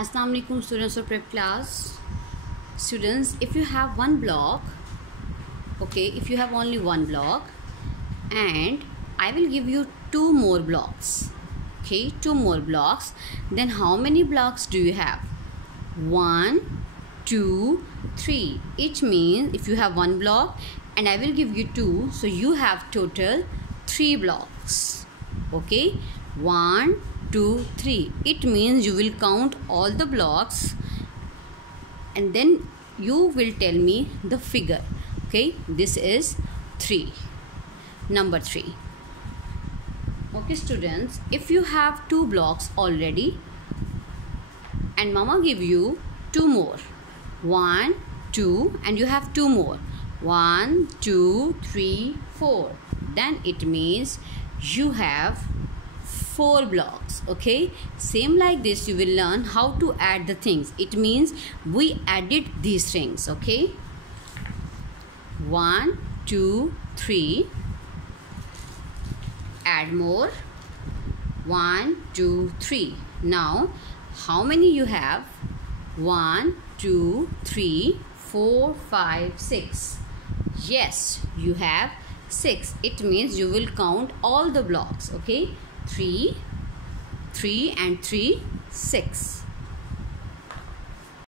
Assalamu alaikum students of prep class. Students, if you have one block, okay, if you have only one block and I will give you two more blocks, okay, two more blocks, then how many blocks do you have? 1, 2, 3. It means if you have one block and I will give you two, so you have total 3 blocks, okay. 1, 2, 3. It means you will count all the blocks and then you will tell me the figure, okay. This is 3, number 3. Okay students, if you have 2 blocks already and mama give you 2 more, 1, 2, and you have 2 more, 1, 2, 3, 4, then it means you have 4 blocks, okay. Same like this you will learn how to add the things. It means we added these things, okay. 1, 2, 3, add more, 1, 2, 3. Now how many you have? 1, 2, 3, 4, 5, 6. Yes, you have 6. It means you will count all the blocks, okay. 3 and 3, 6.